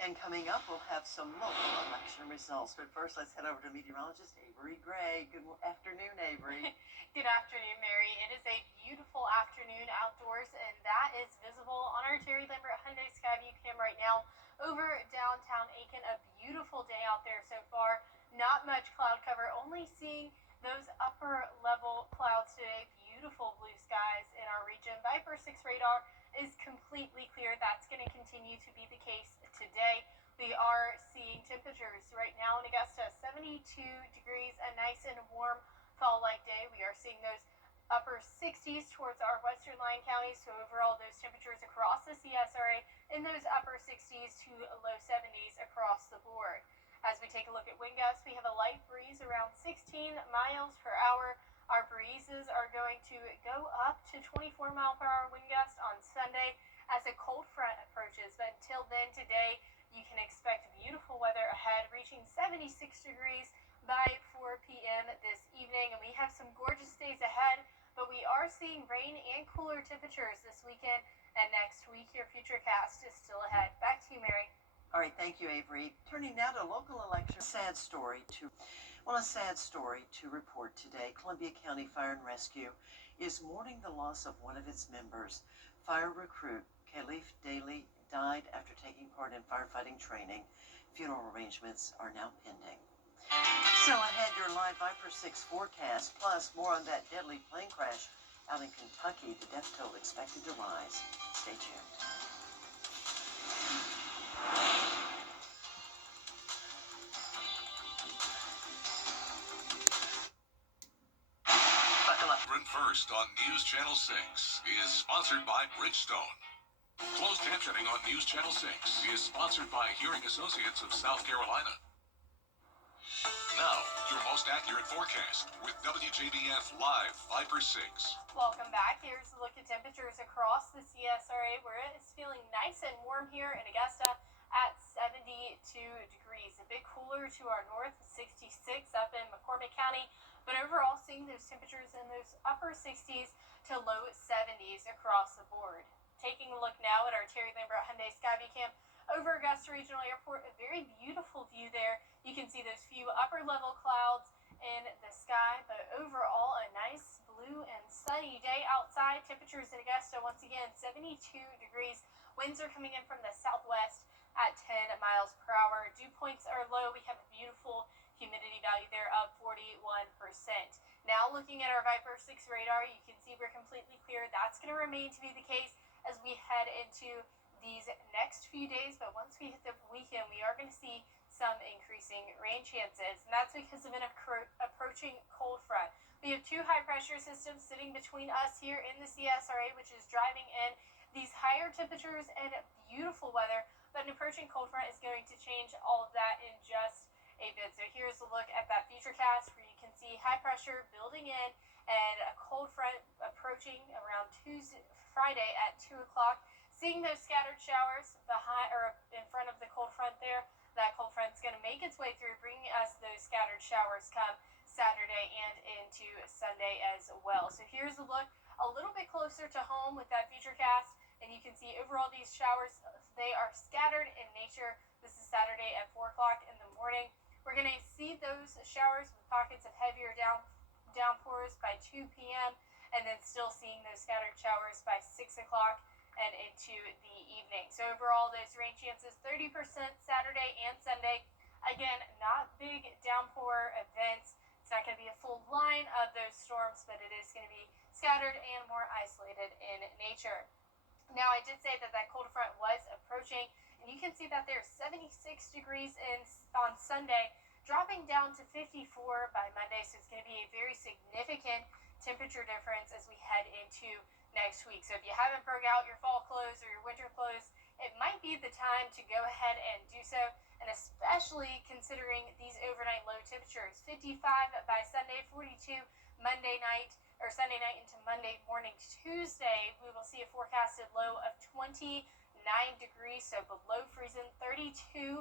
And coming up, we'll have some local election results. But first, let's head over to meteorologist Avery Gray. Good afternoon, Avery. Good afternoon, Mary. It is a beautiful afternoon outdoors, and that is visible on our Terry Lambert Hyundai Skyview cam right now over downtown Aiken. A beautiful day out there so far. Not much cloud cover, only seeing those upper level clouds today. Beautiful blue skies in our region. Viper 6 radar is completely clear. That's going to continue to be the case today. We are seeing temperatures right now in Augusta 72 degrees, a nice and warm fall-like day. We are seeing those upper 60s towards our western line counties. So overall, those temperatures across the CSRA in those upper 60s to low 70s across the board. As we take a look at wind gusts, we have a light breeze around 16 miles per hour. Our breezes are going to go up to 24 mile per hour wind gusts on Sunday as a cold front approaches. But until then today, you can expect beautiful weather ahead, reaching 76 degrees by 4 p.m. this evening. And we have some gorgeous days ahead, but we are seeing rain and cooler temperatures this weekend and next week. Your futurecast is still ahead. Back to you, Mary. All right, thank you, Avery. Turning now to local election. A sad story to report today. Columbia County Fire and Rescue is mourning the loss of one of its members. Fire recruit Khalif Daly died after taking part in firefighting training. Funeral arrangements are now pending. So ahead, your live Viper 6 forecast, plus more on that deadly plane crash out in Kentucky. The death toll expected to rise. Stay tuned. First on News Channel 6 is sponsored by Bridgestone. Closed captioning on News Channel 6 is sponsored by Hearing Associates of South Carolina. Now, your most accurate forecast with WJBF Live Viper 6. Welcome back. Here's a look at temperatures across the CSRA, where it is feeling nice and warm here in Augusta at 72 degrees. A bit cooler to our north, 66 up in McCormick County. But overall, seeing those temperatures in those upper 60s to low 70s across the board. Taking a look now at our Terry Lambert Hyundai Skyview cam over Augusta Regional Airport. A very beautiful view there. You can see those few upper level clouds in the sky, but overall a nice blue and sunny day outside. Temperatures in Augusta, once again, 72 degrees. Winds are coming in from the southwest at 10 miles per hour. Dew points are low. We have a beautiful humidity value there of 41%. Now looking at our Viper 6 radar, you can see we're completely clear. That's going to remain to be the case as we head into these next few days. But once we hit the weekend, we are going to see some increasing rain chances. And that's because of an approaching cold front. We have two high pressure systems sitting between us here in the CSRA, which is driving in these higher temperatures and beautiful weather. But an approaching cold front is going to change all of that in just a bit. So here's a look at that futurecast where you can see high pressure building in and a cold front approaching around Friday at 2 o'clock. Seeing those scattered showers in front of the cold front there. That cold front's going to make its way through, bringing us those scattered showers come Saturday and into Sunday as well. So here's a look a little bit closer to home with that futurecast, and you can see overall these showers, they are scattered in nature. This is Saturday at 4 o'clock in the morning. We're going to see those showers with pockets of heavier downpours by 2 p.m. and then still seeing those scattered showers by 6 o'clock and into the evening. So overall, those rain chances 30% Saturday and Sunday. Again, not big downpour events. It's not going to be a full line of those storms, but it is going to be scattered and more isolated in nature. Now, I did say that cold front was approaching, and you can see that there's 76 degrees on Sunday, dropping down to 54 by Monday. So it's going to be a very significant temperature difference as we head into next week. So if you haven't broke out your fall clothes or your winter clothes, it might be the time to go ahead and do so, and especially considering these overnight low temperatures. 55 by Sunday, 42 Monday night or Sunday night into Monday morning. Tuesday, we will see a forecasted low of 29 degrees, so below freezing. 32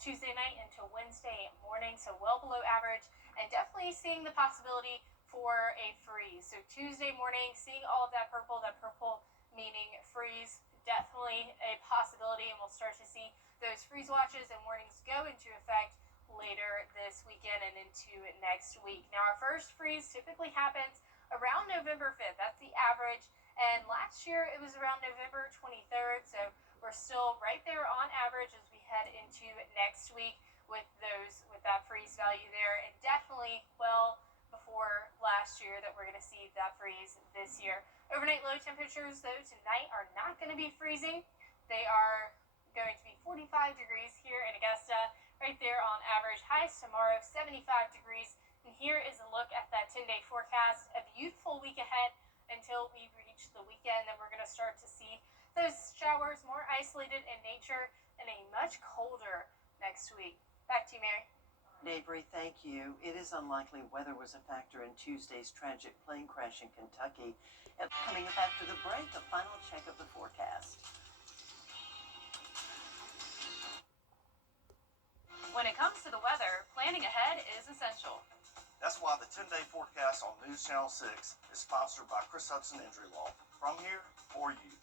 Tuesday night into Wednesday morning, so well below average, and definitely seeing the possibility for a freeze. So Tuesday morning, seeing all of that purple meaning freeze. definitely a possibility, and we'll start to see those freeze watches and warnings go into effect later this weekend and into next week. Now, our first freeze typically happens around November 5th. That's the average. And last year it was around November 23rd. So we're still right there on average as we head into next week with that freeze value there, and definitely well before last year that we're going to see that freeze this year. Overnight low temperatures though tonight are not going to be freezing. They are going to be 45 degrees here in Augusta, right there on average. Highs tomorrow 75 degrees. And here is a look at that 10-day forecast. A beautiful week ahead until we reach the weekend. Then we're going to start to see those showers more isolated in nature and a much colder next week. Back to you, Mary. Avery, thank you. It is unlikely weather was a factor in Tuesday's tragic plane crash in Kentucky. And coming up after the break, a final check of the forecast. When it comes to the weather, planning ahead is essential. That's why the 10-day forecast on News Channel 6 is sponsored by Chris Hudson Injury Law. From here, for you.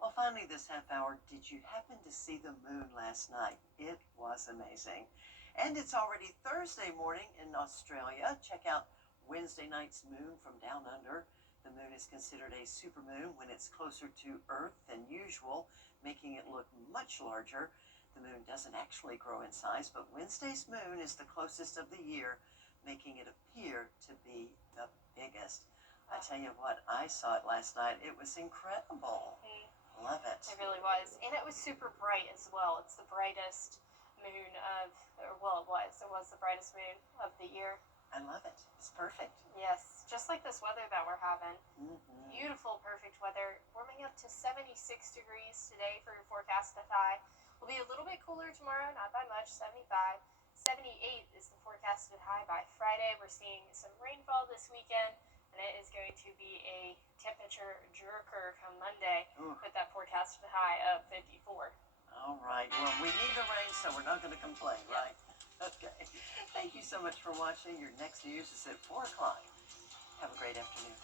Well, finally this half hour, did you happen to see the moon last night? It was amazing. And it's already Thursday morning in Australia. Check out Wednesday night's moon from down under. The moon is considered a supermoon when it's closer to Earth than usual, making it look much larger. The moon doesn't actually grow in size, but Wednesday's moon is the closest of the year, making it appear to be the biggest. I tell you what, I saw it last night. It was incredible. Love it. It really was. And it was super bright as well. It's the brightest moon of, or well, it was the brightest moon of the year. I love it. It's perfect. Yes, just like this weather that we're having. Mm-hmm. Beautiful, perfect weather. Warming up to 76 degrees today for your forecasted high. Will be a little bit cooler tomorrow, not by much, 75. 78 is the forecasted high by Friday. We're seeing some rainfall this weekend, and it is going to be a temperature jerker come Monday with that forecasted high of 54. All right. Well, we need the rain, so we're not going to complain, right? Okay. Thank you so much for watching. Your next news is at 4 o'clock. Have a great afternoon.